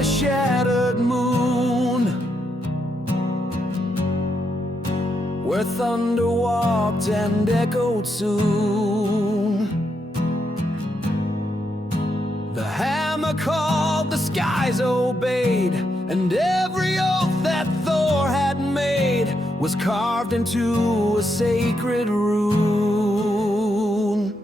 a shattered moon, where thunder walked and echoed soon. The hammer called, the skies obeyed, and every oath that Thor had made was carved into a sacred rune.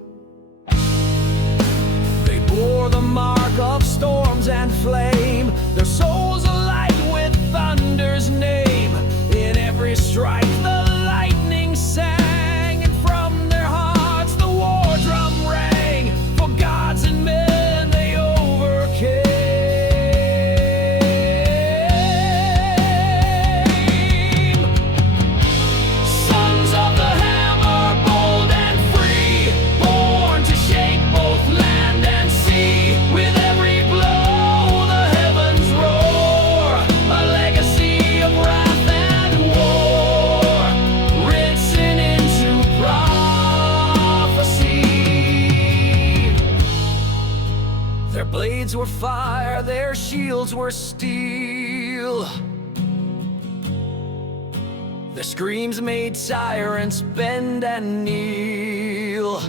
They bore the mark of storms and flame, their souls alight with thunder's name. In every strike the lightning sang, and from their hearts the war drum rang. For gods and men they overcame. Sons of the hammer, bold and free, born to shake both land and sea. With every blow the heavens roar, a legacy of wrath and war, written into prophecy. Their blades were fire, their shields were steel, their screams made tyrants bend and kneel.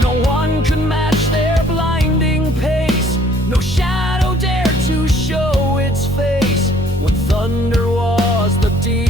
No one could match their blinding pace, no shadow dared to show its face, when thunder was the deal.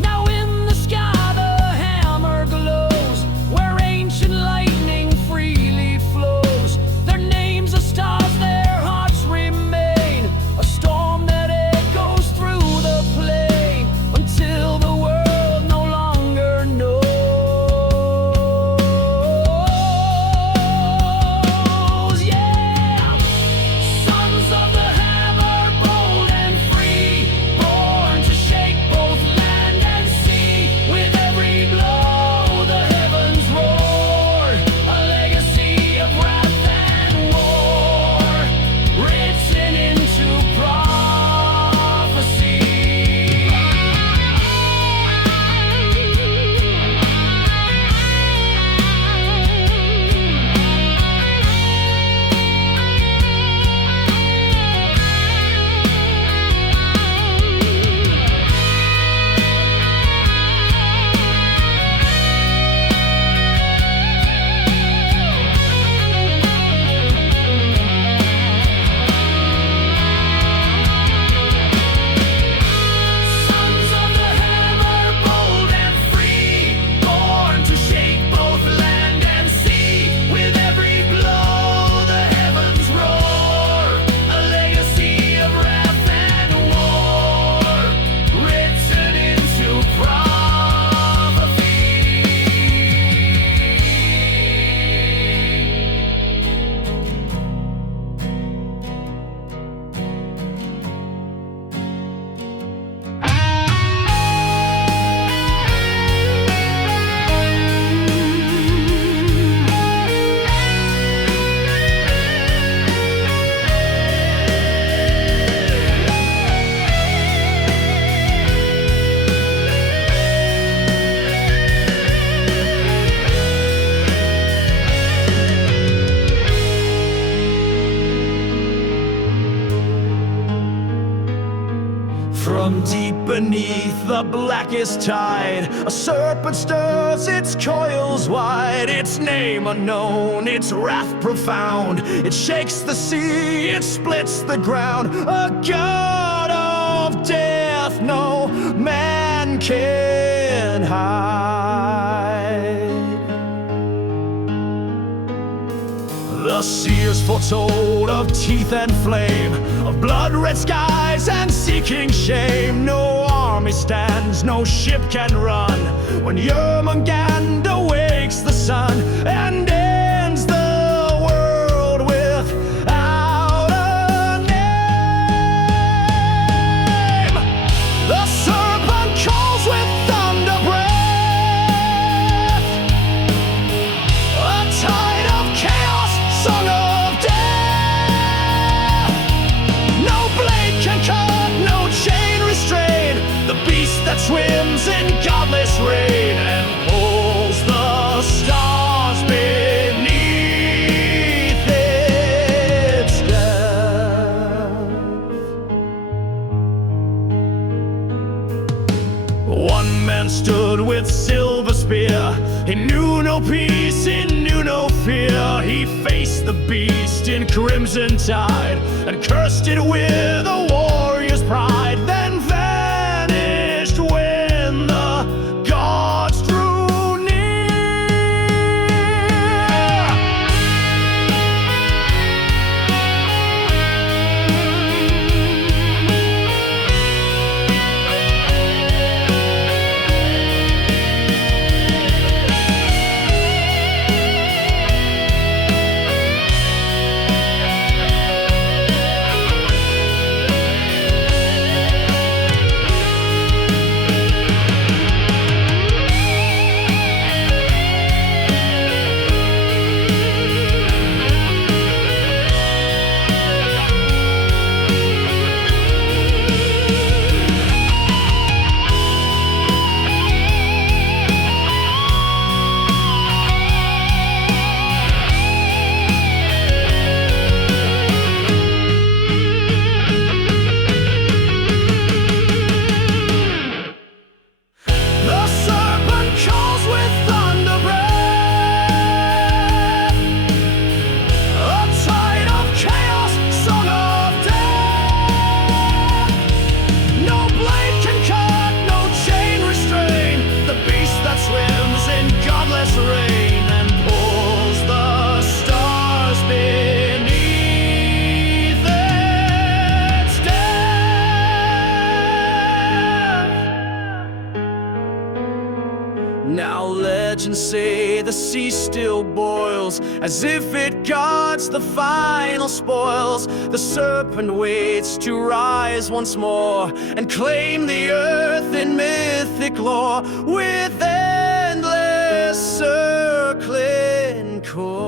Now in the sky the hammer glows, where ancient lightning freely flows. Their names are stars, their hearts remain, a storm that echoes through the plain, until the world no longer knows. Yeah! Sons of the hammer, bold and free, born to shake both land and sea. With every blow the heavens roar, a legacy of wrath and war, written into prophecy. Sons of the hammer, bold and free, born to shake both land and sea. With every blow the heavens roar, a legacy of wrath and war, written into prophecy. From deep beneath the blackest tide, a serpent stirs its coils wide. Its name unknown, its wrath profound. It shakes the sea, it splits the ground. A god of death no man can hide. The seers foretold of teeth and flame, of blood-red skies and seeking shame. No army stands, no ship can run, when Jörmungand awakes the sun and ends the world without a name. The serpent calls with thunder breath, a tide of chaos, song of death. No blade can cut, no chain restrain the beast that swims in godless rain and pulls the stars He knew no peace, he knew no fear. He faced the beast in crimson tide and cursed it with a warrior's pride, then vanished when the gods drew near. The serpent calls with thunder breath, a tide of chaos, song of death. No blade can cut, no chain restrain the beast that swims in godless rain and pulls the stars beneath its depth. Now legends say the sea still boils, as if it guards the final spoils. The serpent waits to rise once more and claim the earth in mythic lore, with endless circling coils.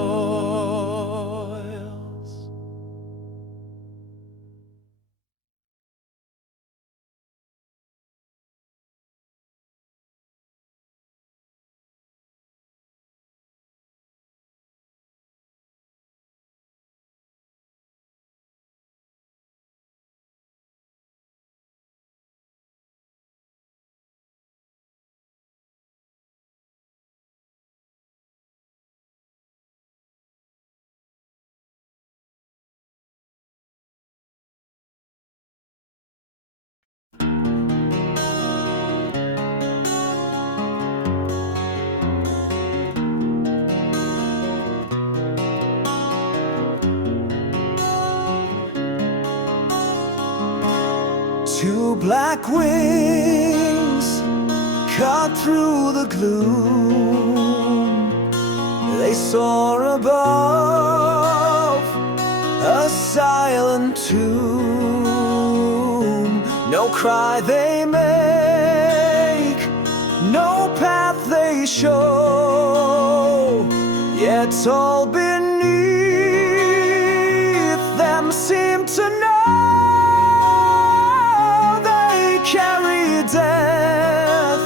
Two black wings cut through the gloom. They soar above a silent tomb. No cry they make, no path they show, yet all beneath them seem to know carry death,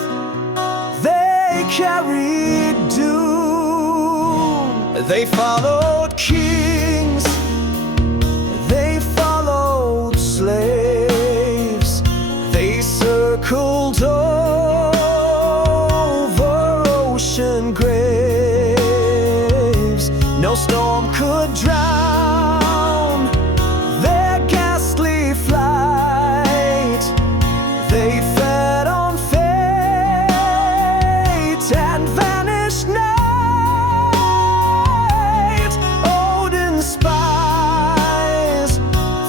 they carry doom. They followed kings, they followed slaves, they circled over ocean graves. No storm could drown their ghastly flight. They fed on fate and vanished night. Odin spies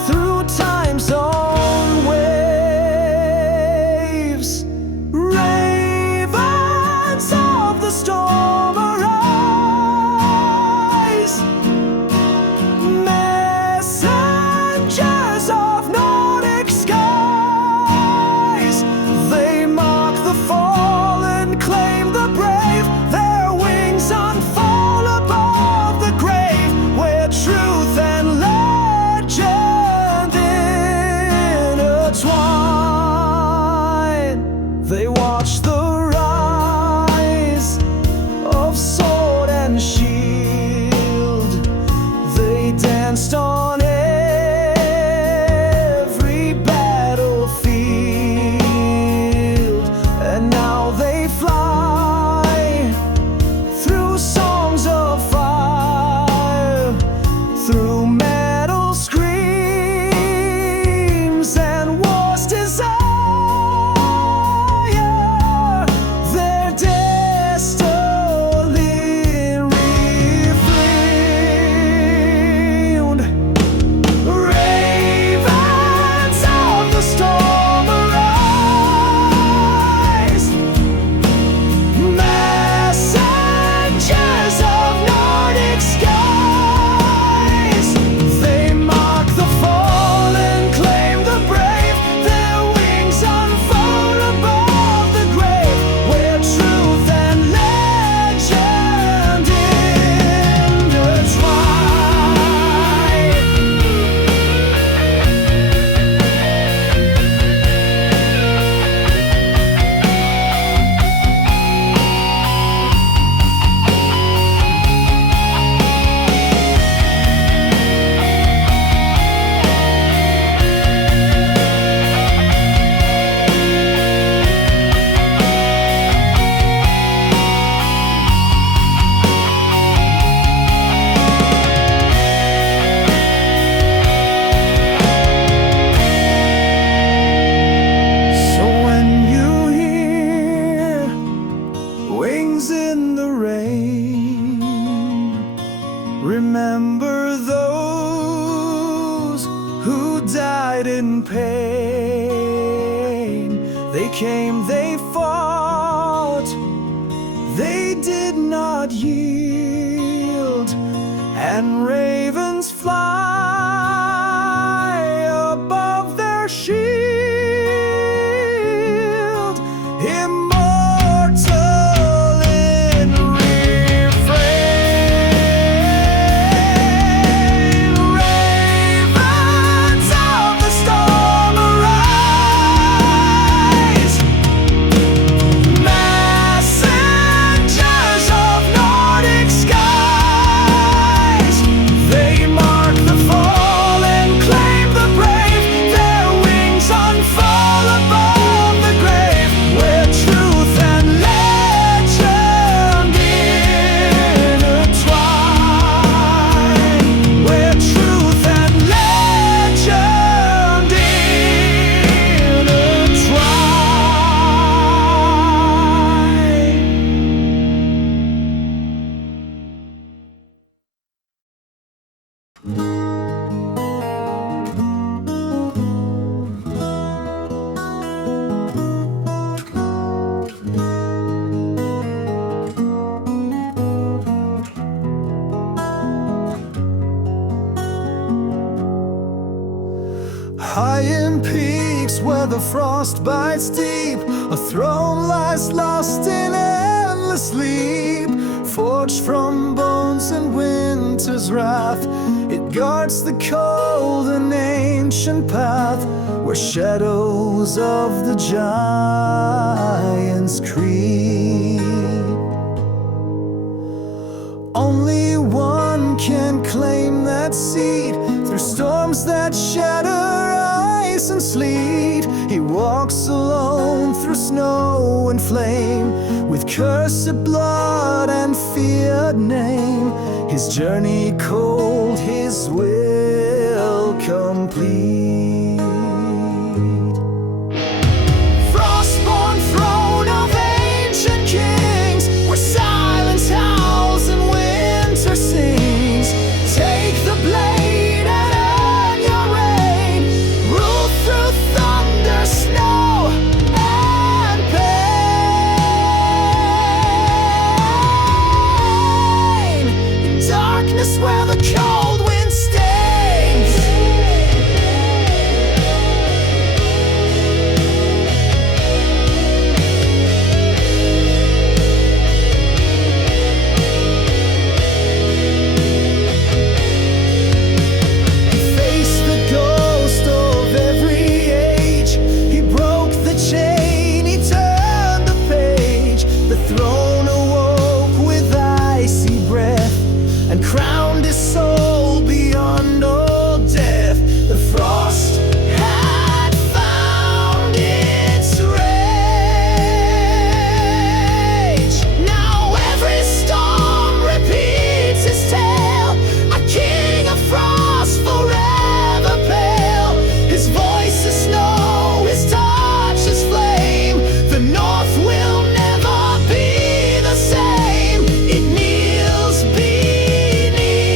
through time's own waves. Ravens of the storm arise, messengers of Nordic skies. They mark the fallen, claim the brave, wings in the rain. Remember those who died in pain. They came, they fought, they did not yield, and ravens fly above their shield, immortal in refrain. Ravens of the storm arise, messengers of Nordic skies. They mark the fall and claim the brave. Their wings unfurl above the grave, where truth and legend intertwine. Where truth and legend high in peaks where the frost bites deep, a throne lies lost in endless sleep. Forged from bones and winter's wrath, it guards the cold and ancient path, where shadows of the giants creep. Only one can claim that seat through storms that shatter ice and sleet. He walks alone through snow and flame, with cursed blood and feared name. His journey cold, his will complete. Frostborn, throne of ancient kings, where silence howls and winter sings. Take the blade and earn your reign. Rule through thunder, snow, and pain. In darkness where the cold wind stays. He faced the ghost of every age. He broke the chain, he turned the page. The throne awoke with icy breath, and crowned his soul beyond all death. The frost had found its rage. Now every storm repeats his tale, a king of frost forever pale. His voice is snow, his touch is flame. The north will never be the same. It kneels beneath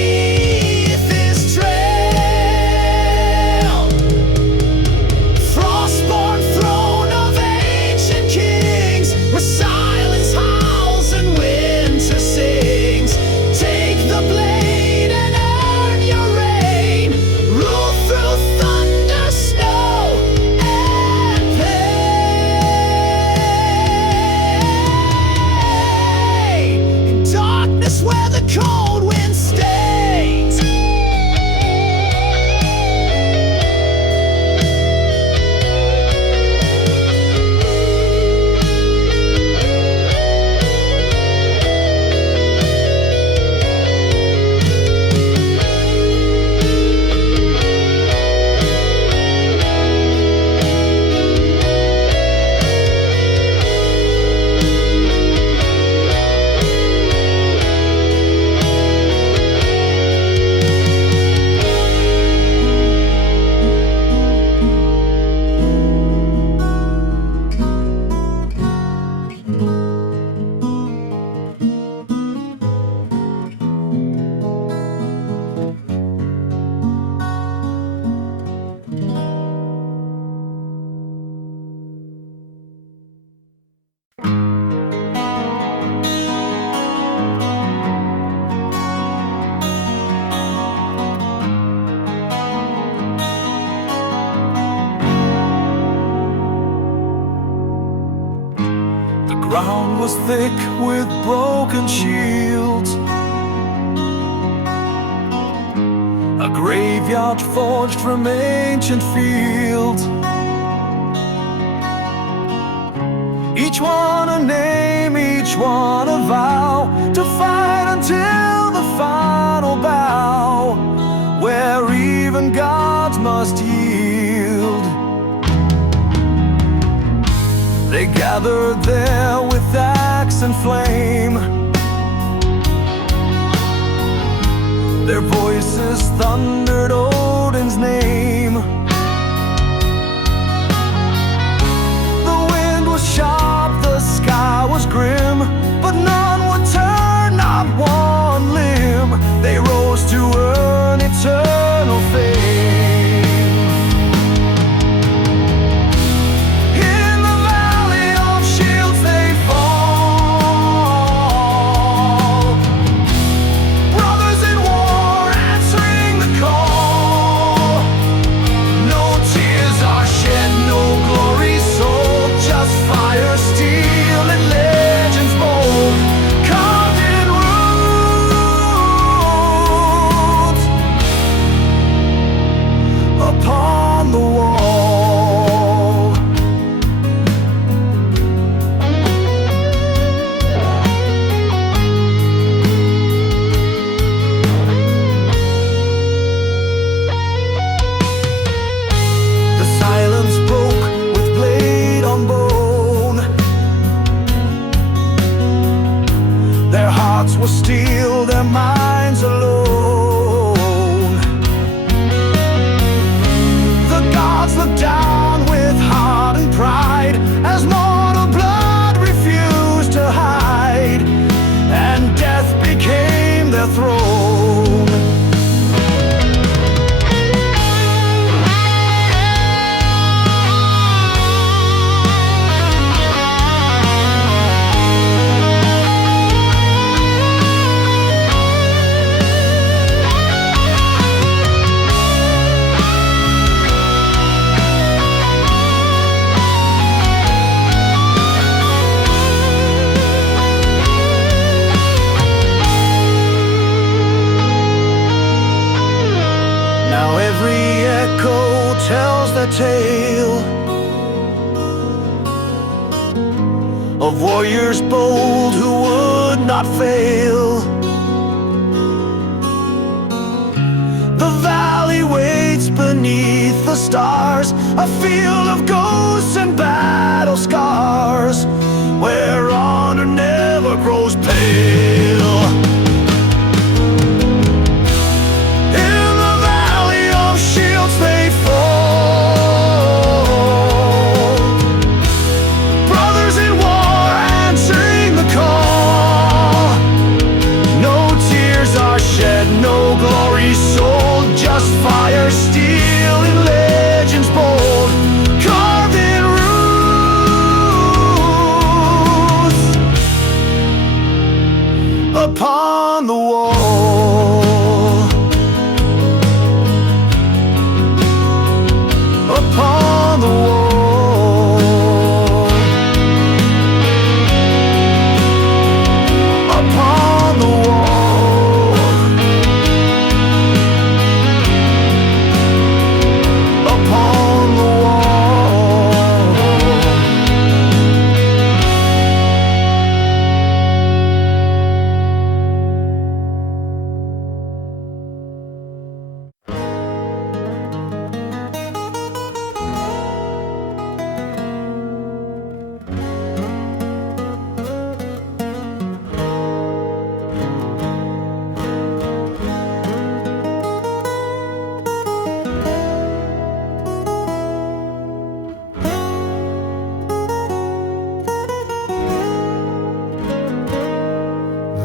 thick with broken shields. A graveyard forged from ancient fields. Each one a name, each one a vow, to fight until the final bow, where even gods must yield. They gathered there with axe and flame. Their voices thundered Odin's name. The wind was sharp, the sky was grim, but none would turn, not one limb. They rose to earn eternal fame. In the valley of shields they fall, brothers in war answering the call. No tears are shed, no glory sold, just fire, steel, and legends bold, carved in runes upon the wall. The silence broke with blade on bone. Their hearts were steel, their minds alone. The gods looked down with heart and pride as mortal blood refused to hide, and death became their throne. Now every echo tells their tale of warriors bold who would not fail. The valley waits beneath the stars, a field of ghosts and battle scars, where honor never grows pale. In the valley of shields they fall, brothers in war answering the call. No tears are shed, no glory sold, just fire, steel, and legends bold, carved in runes upon the wall. Upon the wall. Upon the wall. Upon the wall.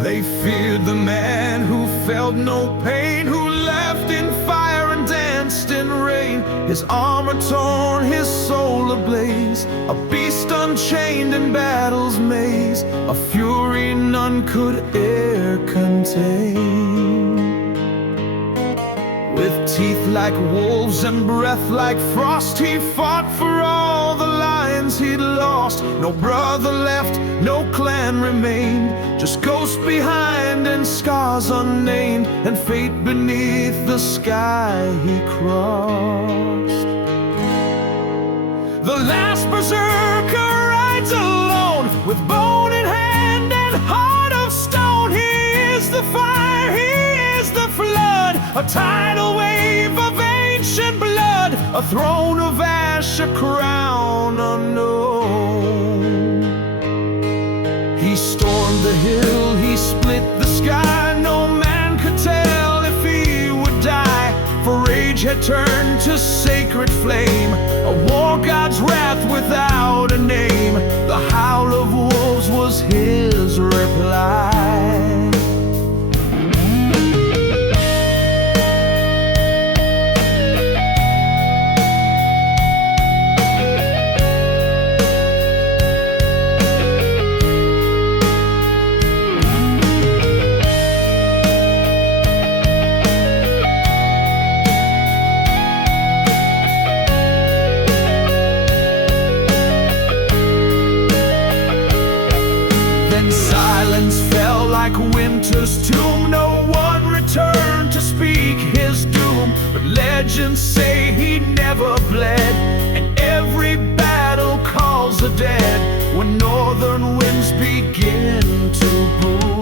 They feared the man who felt no pain, who laughed in fire and danced in rain. His armor torn, his soul ablaze, a beast unchained in battle's maze, a fury none could e'er contain. With teeth like wolves and breath like frost, he fought for all the lions friends he'd lost, no brother left, no clan remained, just ghosts behind and scars unnamed, and fate beneath the sky he crossed. The last berserker rides alone, with bone in hand and heart of stone. He is the fire, he is the flood, a tidal wave of ancient blood, a throne of ash, a crown unknown. He stormed the hill, he split the sky, no man could tell if he would die, for rage had turned to sacred flame, a war god's wrath without a name. The howl of wolves was his reply. Silence fell like winter's tomb, no one returned to speak his doom, but legends say he never bled, and every battle calls the dead when northern winds begin to boom.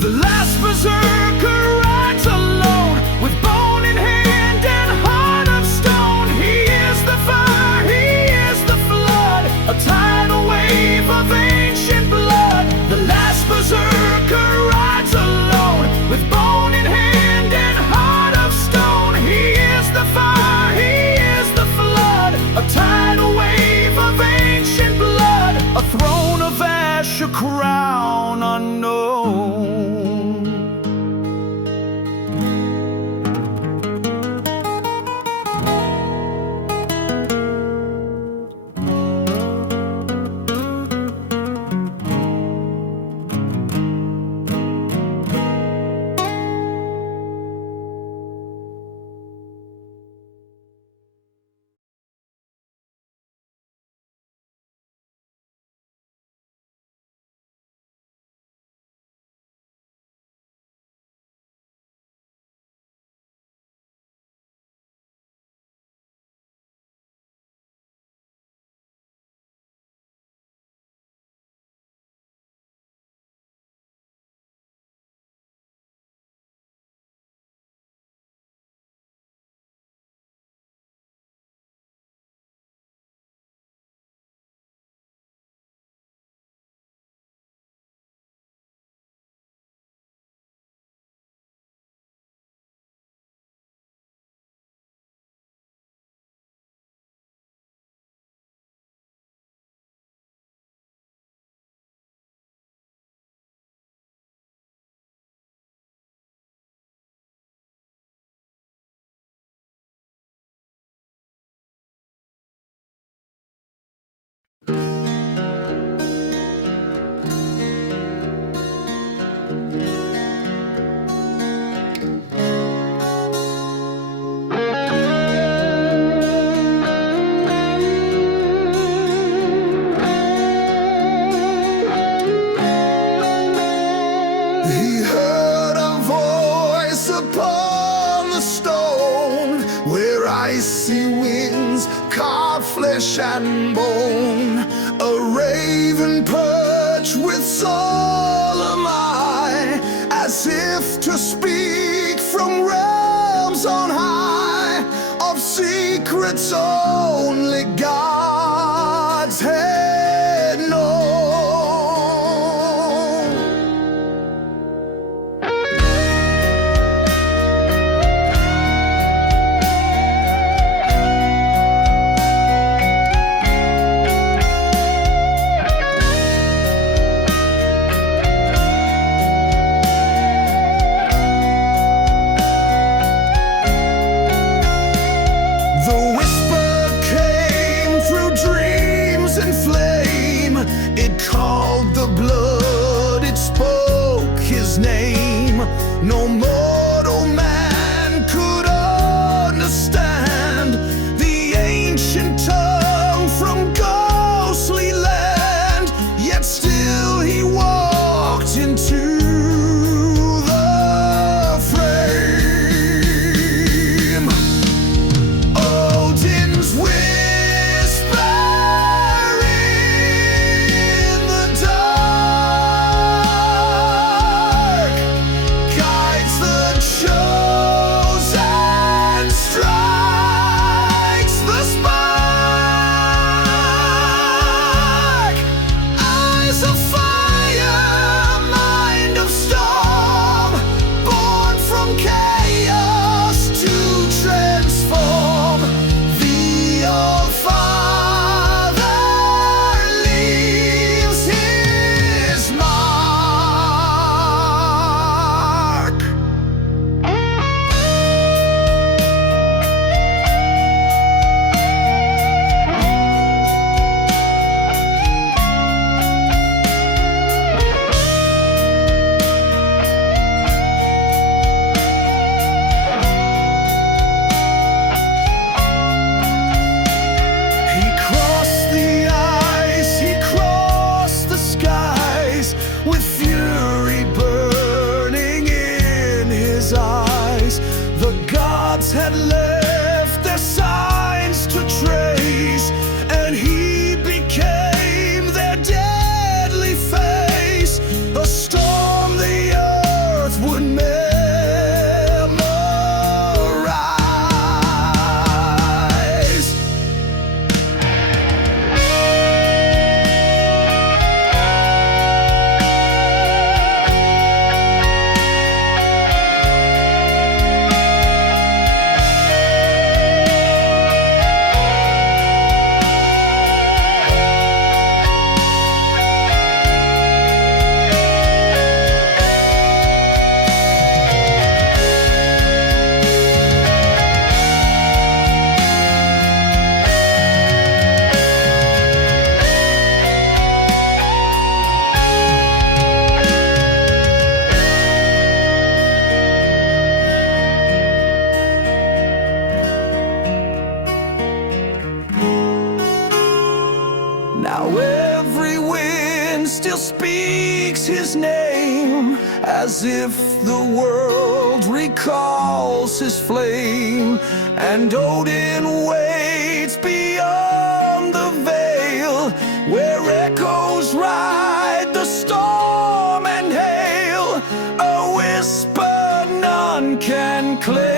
The last berserker rides alone, with bone in hand and heart of stone. He is the fire, he is the flood, a tidal wave of ancient blood. The last berserker rides alone, with bone in hand and heart of stone. He is the fire, he is the flood, a tidal wave of ancient blood, a throne of ash, a crown unknown. He heard a voice upon the stone, where icy winds carved flesh and bone. A raven perched with solemn eye, as if to speak from realms on high, of secrets only God's had known. No mortal man could understand the ancient till he walked into the frame. Odin's whisper in the dark guides the chosen, strikes the spark. Eyes of fire, mind of storm, born from chaos to transform. The All-Father leaves his mark. He crossed the ice, he crossed the skies, with fury burning in his eyes. The gods had left their signs to trace, and he became their deadly face. A storm the earth would memorize. Now every wind still speaks his name, as if the world recalls his flame. And Odin waits beyond the veil, where echoes ride the storm and hail, a whisper none can claim.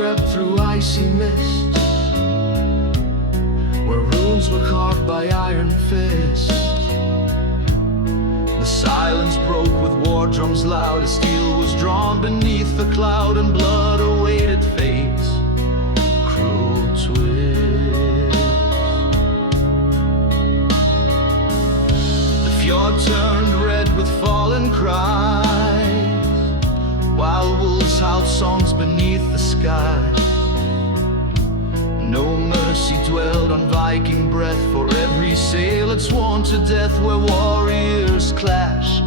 Crept through icy mists, where runes were carved by iron fists. The silence broke with war drums loud, as steel was drawn beneath the cloud, and blood awaited fate's cruel twist. The fjord turned red with fallen cries, while wolves howled songs beneath the sky. No mercy dwelled on Viking breath, for every sail had sworn to death, where warriors clash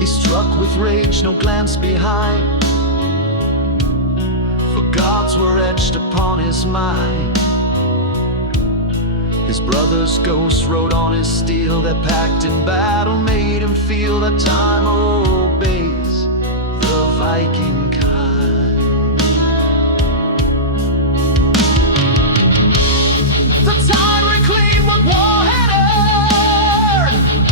He struck with rage, no glance behind, for gods were etched upon his mind. His brother's ghost rode on his steel, that pact in battle made him feel that time obeys the Viking kind. The tide reclaimed what war had earned.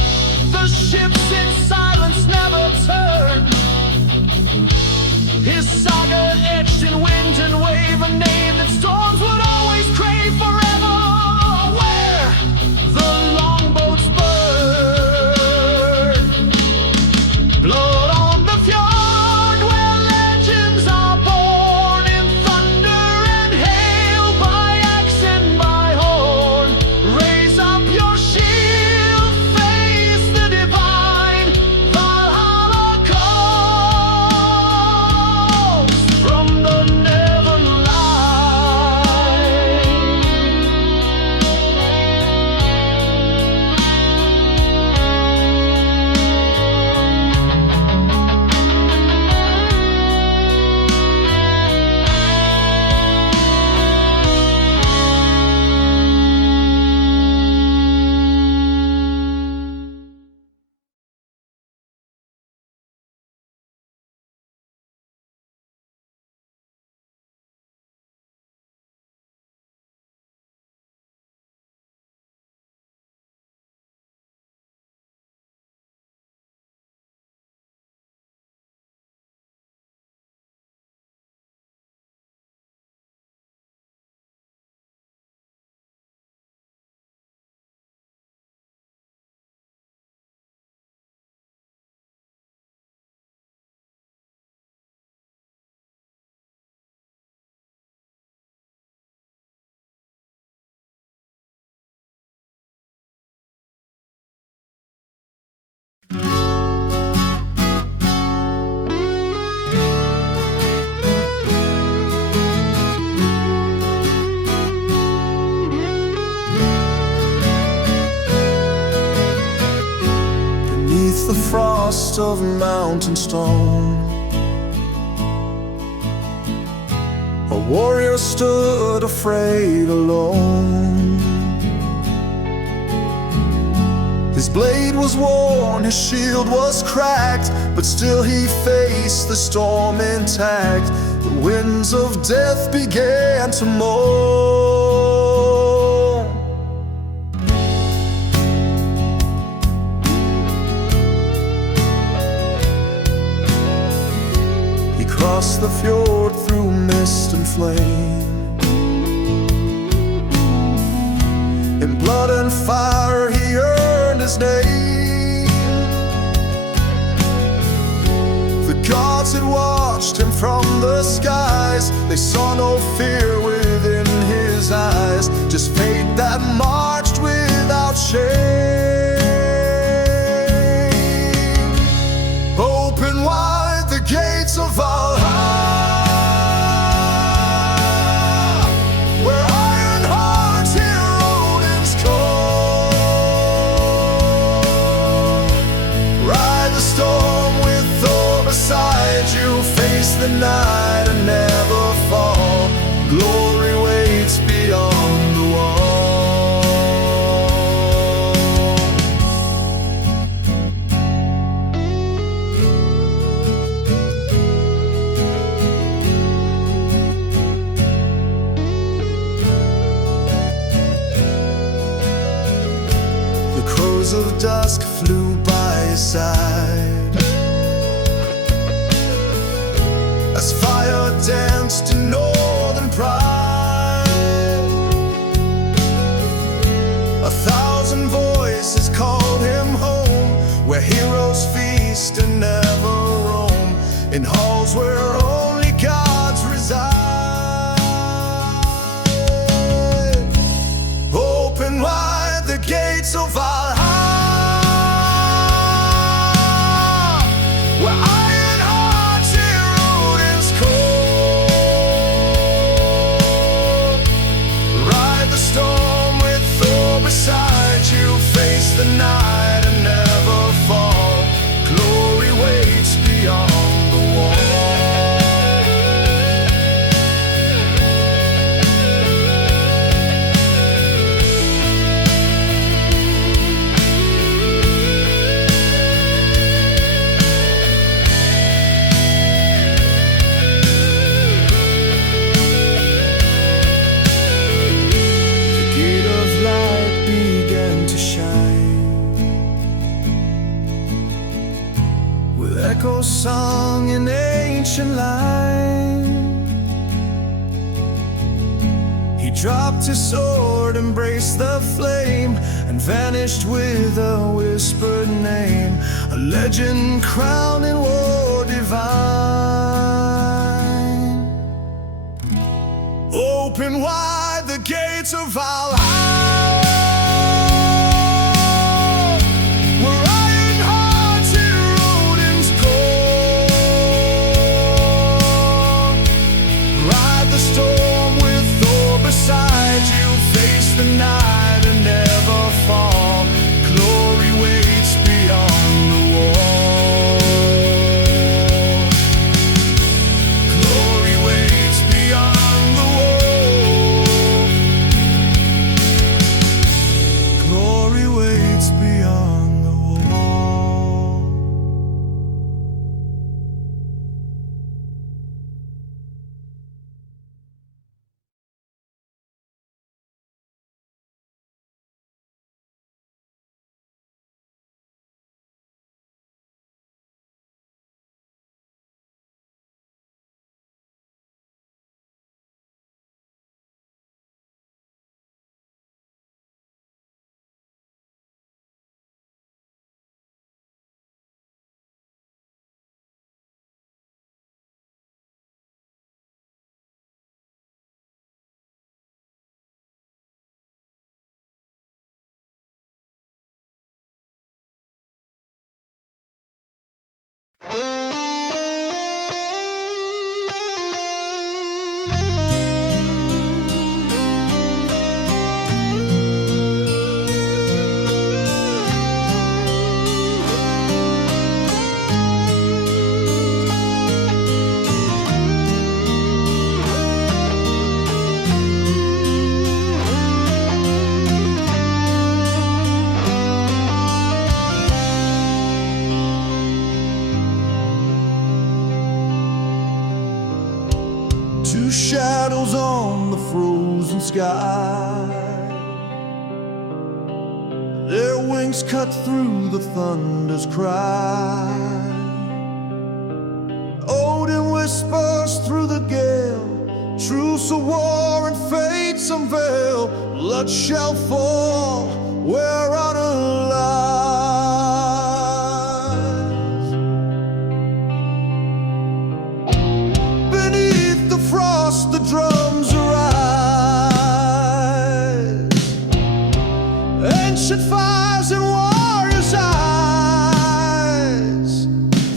The ships in silence never turned. His saga etched in wind and wave, a name that storms would always crave forever. The longboats burn, blood on the fjord, where legends are born in thunder and hail, by axe and by horn. Raise up your shield, face the divine. Valhalla calls from the Never Line. Beneath the frost of mountain stone, a warrior stood afraid alone. His blade was worn, his shield was cracked, but still he faced the storm intact. The winds of death began to moan. He crossed the fjord through mist and flame. In blood and fire he earned his name. The gods had watched him from the skies. They saw no fear within his eyes, just fate that marched without shame. Open wide the gates of Valhalla, the night and never fall. Glory waits beyond the wall. The crows of dusk flew by his side as fire danced in northern pride. 1,000 voices called him home, where heroes feast and never roam, in halls where only gods reside. Open wide the gates of Valhalla, where iron hearts hear Odin's call. Ride the storm with Thor beside you, face the night and never fall. Glory echoes sung in ancient line. He dropped his sword, embraced the flame, and vanished with a whispered name, a legend crowned in war divine. Open wide the gates of Valhalla, where iron-hearted rodents pour. Ride the storm with Thor beside you, face the night and never fall. Glory waits beyond the wall. Glory waits beyond the wall. Glory waits beyond the wall. Two shadows on the frozen sky, their wings cut through the thunder's cry. Odin whispers through the gale, truce of war and fates unveil. Blood shall fall where honor lies. Beneath the frost the drums arise, ancient fires in warriors' eyes.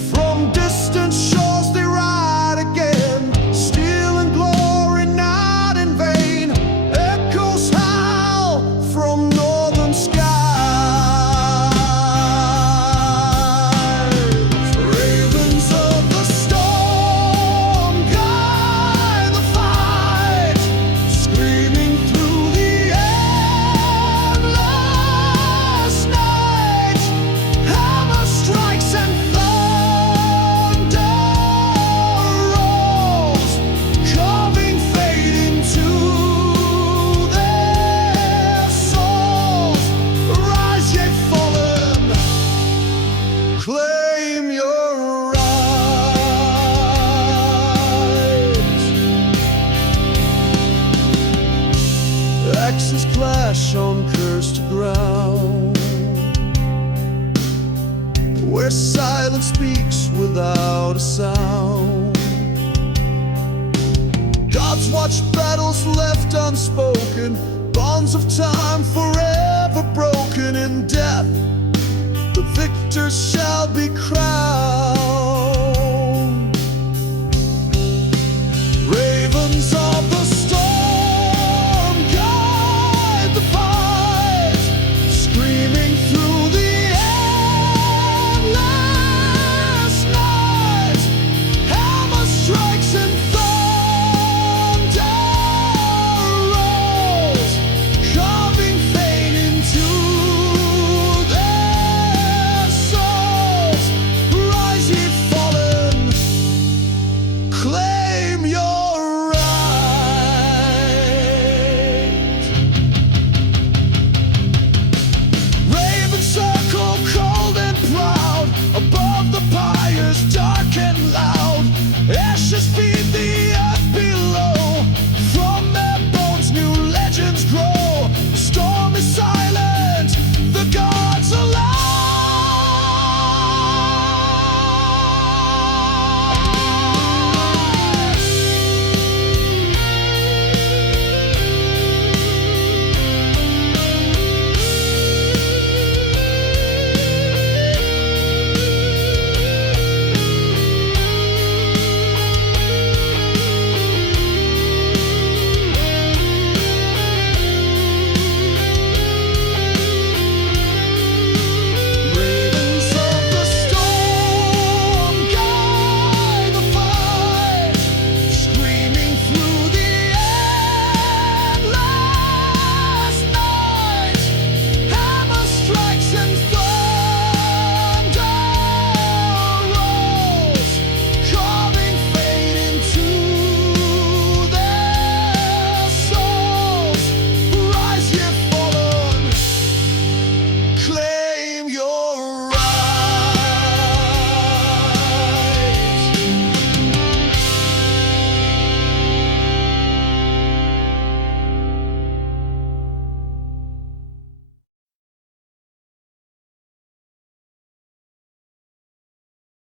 From distant shores they ride again, steel and glory not in vain. Echoes howl from northern skies. Ravens of the storm guide the fight, screaming through the endless night. Hammer strikes and thunder rolls, carving fate into their souls. Rise, ye fallen, claim your rights. Axes clash on cursed ground, where silence speaks without a sound. Gods watch battles left unspoken, bonds of time forever broken. In death the victors shall be crowned.